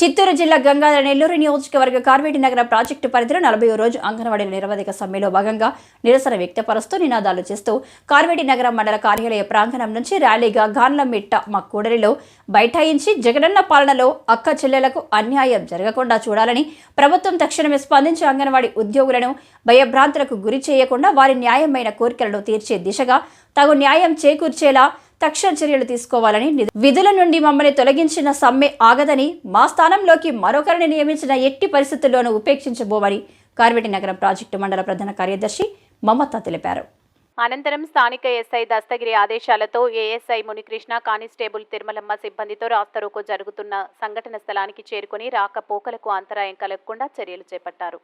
చిత్తూరు జిల్లా గంగాధర నెల్లూరు నియోజకవర్గ కార్వేటి నగర ప్రాజెక్టు పరిధిలో 40వ రోజు అంగన్వాడీల నిరవధిక సమ్మెలో భాగంగా నిరసన వ్యక్తపరుస్తూ నినాదాలు చేస్తూ కార్వేటి నగర మండల కార్యాలయ ప్రాంగణం నుంచి ర్యాలీగా గాన్లమిట్ట మా కూడలిలో బైఠాయించి జగనన్న పాలనలో అక్క చెల్లెలకు అన్యాయం జరగకుండా చూడాలని ప్రభుత్వం తక్షణమే స్పందించి అంగన్వాడీ ఉద్యోగులను భయభ్రాంతులకు గురి చేయకుండా వారి న్యాయమైన కోరికలను తీర్చే దిశగా తగు న్యాయం చేకూర్చేలా తక్షణ చర్యలు తీసుకోవాలని, విధుల నుండి మమ్మల్ని తొలగించిన సమ్మె ఆగదని, మా స్థానంలోకి మరొకరిని నియమించిన ఎట్టి పరిస్థితుల్లోనూ ఉపేక్షించబోమని కార్వేటి నగరం ప్రాజెక్టు మండల ప్రధాన కార్యదర్శి మమత తెలిపారు. అనంతరం స్థానిక ఎస్ఐ దస్తగిరి ఆదేశాలతో ఏఎస్ఐ మునికృష్ణ, కానిస్టేబుల్ తిరుమలమ్మ సిబ్బందితో రాస్తారోకో జరుగుతున్న సంఘటన స్థలానికి చేరుకుని రాకపోకలకు అంతరాయం కలగకుండా చర్యలు చేపట్టారు.